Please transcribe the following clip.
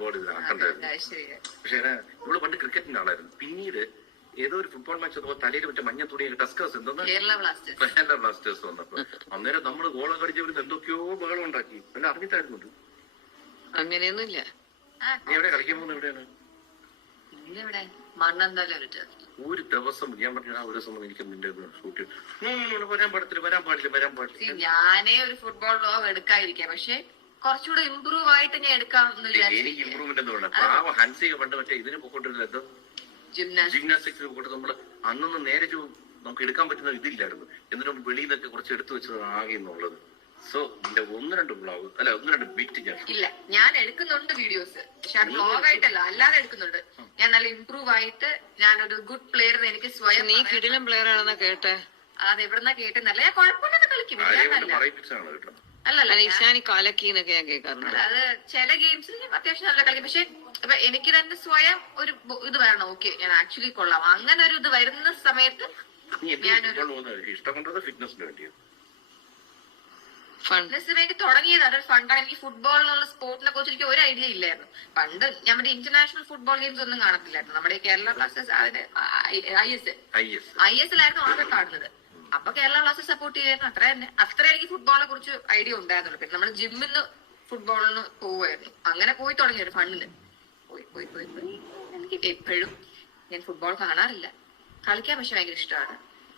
Football ഇതിലാക്കണ്ടായിരുന്നു. പക്ഷെ നമ്മള് പണ്ട് ക്രിക്കറ്റിന്റെ ആളായിരുന്നു. പിന്നീട് ഏതോ ഒരു ഫുട്ബോൾ മാച്ച് വന്നപ്പോ തലയിൽ മറ്റേ മഞ്ഞ തുണിയൊക്കെ ടസ്കേഴ്സ് എന്തെന്ന് കേരള ബ്ലാസ്റ്റേഴ്സ് വന്നപ്പോ അന്നേരം നമ്മള് ഗോള കടിച്ചവര് എന്തൊക്കെയോ ബഹളം ഉണ്ടാക്കി. അല്ല അറിഞ്ഞിട്ടായിരുന്നത് അങ്ങനെയൊന്നുമില്ല. നീ എവിടെ കളിക്കാൻ പോകുന്നത്? എവിടെയാണ്? ഒരു ദിവസം ഞാൻ പറഞ്ഞ ഒരു ദിവസം എനിക്ക് നിന്റെ ഷൂട്ട് വരാൻ പാടില്ല. ഞാനേ ഒരു ഫുട്ബോൾ ലോകം എടുക്കാതിരിക്കാം, പക്ഷെ കുറച്ചുകൂടെ ഇമ്പ്രൂവ് ആയിട്ട് ഞാൻ എടുക്കാം. എനിക്ക് ഇമ്പ്രൂവ്മെന്റ് എന്ന് പറഞ്ഞാൽ പാവ ഹൻസിക പണ്ട് മറ്റേ ഇതിന് പോയിട്ടില്ല, എന്തോ ജിംനാസ്റ്റിക്സിന് പോയിട്ട് നമ്മള് അന്നൊന്നും നേരെ നമുക്ക് എടുക്കാൻ പറ്റുന്ന ഇതില്ലായിരുന്നു. എന്നിട്ട് വെളിയിൽ നിന്നൊക്കെ കുറച്ച് എടുത്തു വെച്ചത് ആകെ എന്നുള്ളത്. സോ നിന്റെ ഒന്ന് രണ്ട് ബിറ്റ് ഞാൻ എടുക്കുന്നുണ്ട് വീഡിയോസ്, പക്ഷെ അത് വ്ലോഗായിട്ടല്ല, അല്ലാതെ എടുക്കുന്നുണ്ട്. ഞാൻ നല്ല ഇമ്പ്രൂവ് ആയിട്ട് ഞാനൊരു ഗുഡ് പ്ലെയർ എനിക്ക് സ്വയം. നീ കിടിലൻ പ്ലെയർ ആണെന്നാ കേട്ടെ. അത് എവിടെന്നാ കേട്ടെന്നല്ല, ഞാൻ കുഴപ്പമില്ലാതെ കളിക്കും. അല്ലല്ല ഈശാനി കാലക്കീന്നൊക്കെ ഞാൻ കേൾക്കാറുണ്ട്. അത് ചില ഗെയിംസിൽ അത്യാവശ്യം നല്ല കളിക്കും. പക്ഷെ എനിക്ക് തന്നെ സ്വയം ഒരു ഇത് വരണം. ഓക്കെ ഞാൻ ആക്ച്വലി കൊള്ളാം, അങ്ങനെ ഒരു ഇത് വരുന്ന സമയത്ത് ഫിറ്റ്നസിന് വേണ്ടി തുടങ്ങിയതാണ്. ഒരു ഫണ്ടാണ്. എനിക്ക് ഫുട്ബോളിനുള്ള സ്പോർട്ടിനെ കുറിച്ച് എനിക്ക് ഒരു ഐഡിയ ഇല്ലായിരുന്നു. പണ്ട് ഞാൻ മറ്റേ ഇന്റർനാഷണൽ ഫുട്ബോൾ ഗെയിംസ് ഒന്നും കാണത്തില്ലായിരുന്നു. നമ്മുടെ കേരള ബ്ലാസ്റ്റേഴ്സ് ISL ആയിരുന്നു ആകെ കാണുന്നത്. അപ്പൊ കേരള ബ്ലാസ്റ്റേഴ്സ് സപ്പോർട്ട് ചെയ്യായിരുന്നു. അത്ര എനിക്ക് ഫുട്ബോളിനെ കുറിച്ച് ഐഡിയ ഉണ്ടായിരുന്നുള്ളൂ. പിന്നെ നമ്മുടെ ജിമ്മിന്ന് ഫുട്ബോളിന് പോവായിരുന്നു. അങ്ങനെ പോയി തുടങ്ങി ഒരു ഫണ്ടിന് പോയി എനിക്ക് എപ്പോഴും ഞാൻ ഫുട്ബോൾ കാണാറില്ല, കളിക്കാൻ പക്ഷെ ഭയങ്കര ഇഷ്ടമാണ്.